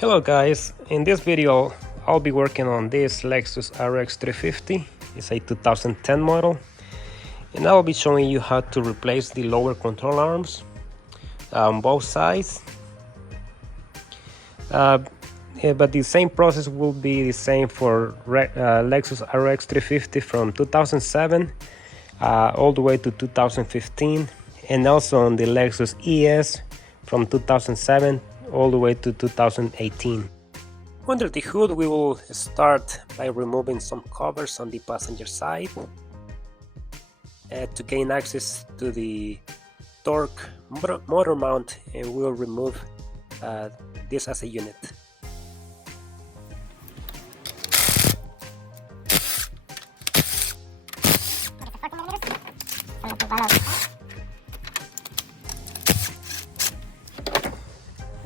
Hello guys, in this video I'll be working on this Lexus RX350. It's a 2010 model, and I'll be showing you how to replace the lower control arms on both sides. But the same process will be the same for Lexus RX350 from 2007 all the way to 2015, and also on the Lexus ES from 2007 all the way to 2018. Under the hood, we will start by removing some covers on the passenger side to gain access to the torque motor mount, and we'll remove this as a unit.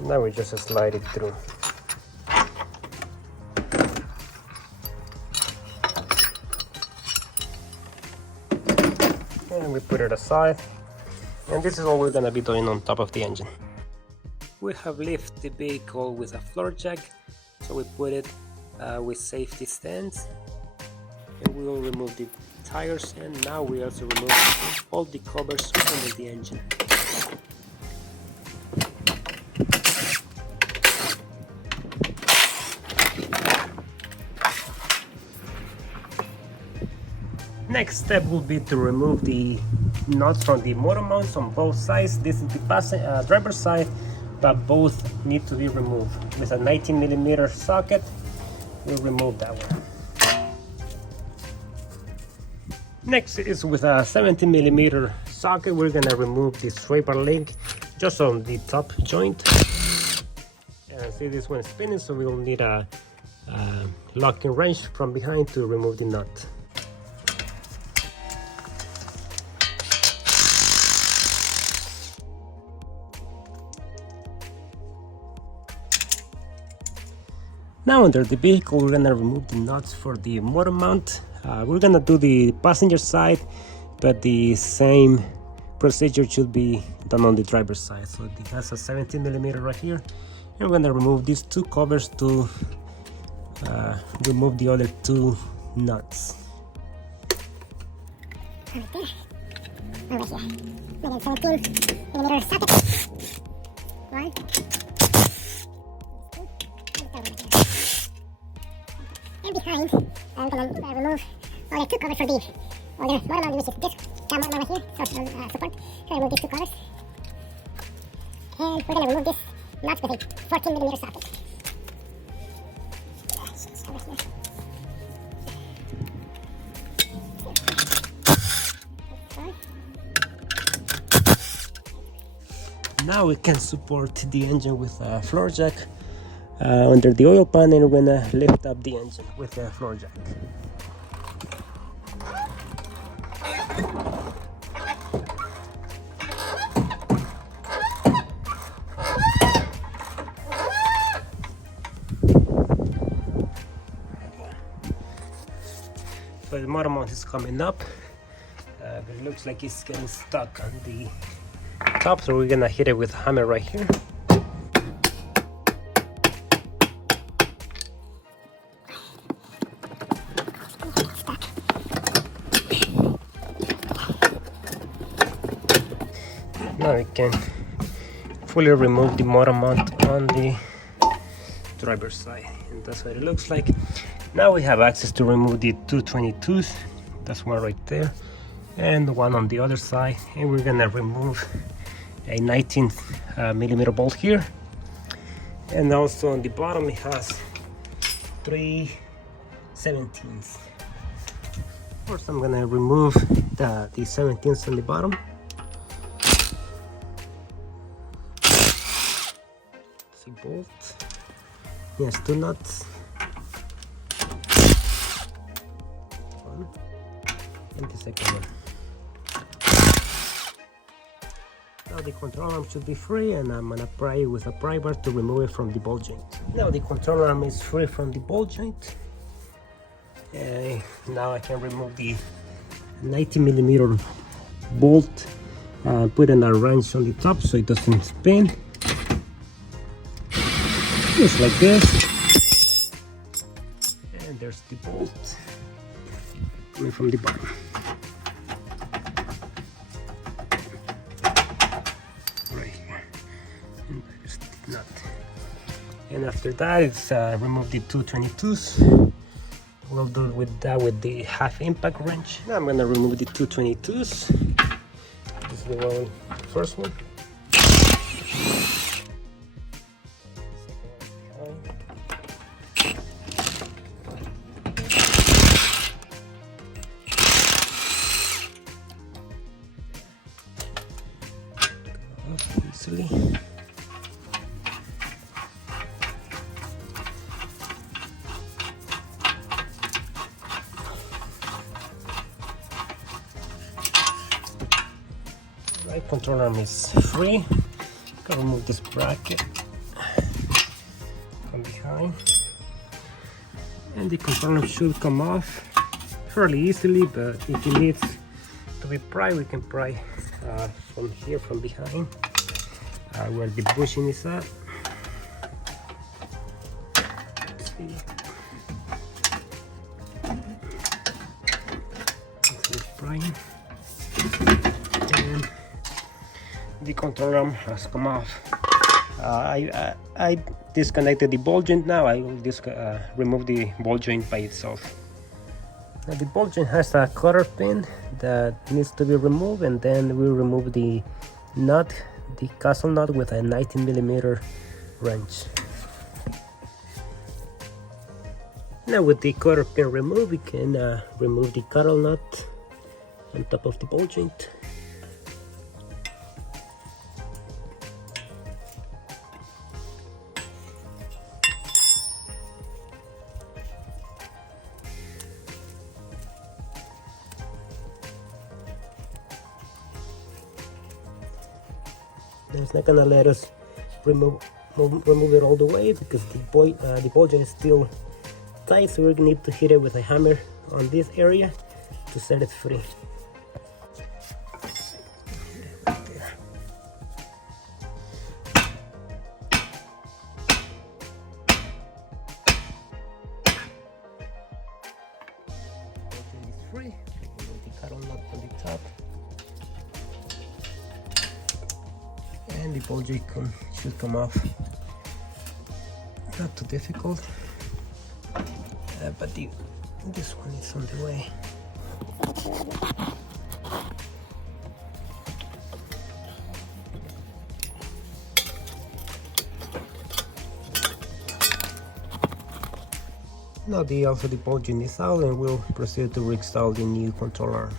Now we just slide it through. And we put it aside. And this is all we're gonna be doing on top of the engine. We have lifted the vehicle with a floor jack, so we put it with safety stands. And we will remove the tires, and now we also remove all the covers under the engine. Next step will be to remove the nuts from the motor mounts on both sides. This is the driver's side, but both need to be removed. With a 19mm socket, we'll remove that one. Next is with a 17mm socket, we're gonna remove the swiper link just on the top joint. And see, this one is spinning, so we'll need a locking wrench from behind to remove the nut. Now under the vehicle, we're gonna remove the nuts for the motor mount. We're gonna do the passenger side, but the same procedure should be done on the driver's side. So it has a 17mm right here, and we're gonna remove these two covers to remove the other two nuts. Right there. Over here. With a 17mm socket. One. And behind, I'm going to remove all the two covers for the other motor mount, which is this camera right here, so support. So remove these two covers. And we're going to remove this nut with a 14mm socket. Over here. Now we can support the engine with a floor jack. Under the oil pan, and we're gonna lift up the engine with a floor jack. So the motor mount is coming up, but it looks like it's getting stuck on the top, so we're gonna hit it with a hammer right here. Now we can fully remove the motor mount on the driver's side, and that's what it looks like. Now we have access to remove the 222s. That's one right there, and one on the other side. And we're gonna remove a 19mm bolt here, and also on the bottom it has 3 17s. First, I'm gonna remove the 17s on the bottom. Bolt. Yes, two nuts. One. And the second one. Now the control arm should be free, and I'm gonna pry it with a pry bar to remove it from the ball joint. Now the control arm is free from the ball joint. Now I can remove the 90mm bolt, put in a wrench on the top so it doesn't spin. just like this. And there's the bolt coming from the bottom. Right here. And there's the nut. And after that, it's remove the 222s. We'll do it with that with the half impact wrench. Now I'm gonna remove the 222s. This is the first one. Easily. Right, control arm is free. Can remove this bracket from behind, and the control arm should come off fairly easily. But if it needs to be pried, we can pry from here, from behind, where the bushing is at. Let's see. This prying. And the control arm has come off. I disconnected the ball joint. Now I will remove the ball joint by itself. Now the ball joint has a cotter pin that needs to be removed, and then we'll remove the nut, the castle nut, with a 19mm wrench. Now with the cotter pin removed, we can remove the castle nut on top of the ball joint. It's not gonna let us remove it all the way because the ball joint is still tight, so we're gonna need to hit it with a hammer on this area to set it free. Right there. Ball joint is free. Remove the cutout nut from the top. And the ball joint should come off. Not too difficult, but this one is on the way. Now the ball joint is out, and we'll proceed to reinstall the new control arm.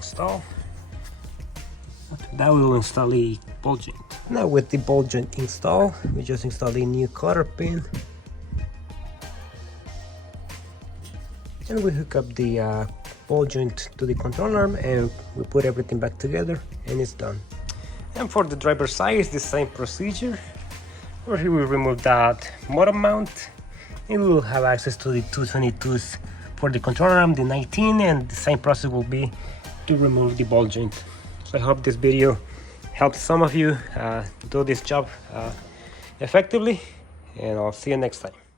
installed. That will install the ball joint. Now with the ball joint installed, we just install the new cotter pin. And we hook up the ball joint to the control arm and we put everything back together and it's done. And for the driver's side, it's the same procedure. Where here we remove that motor mount and we will have access to the 222s for the control arm, the 19, and the same process will be to remove the ball joint. So I hope this video helps some of you do this job effectively, and I'll see you next time.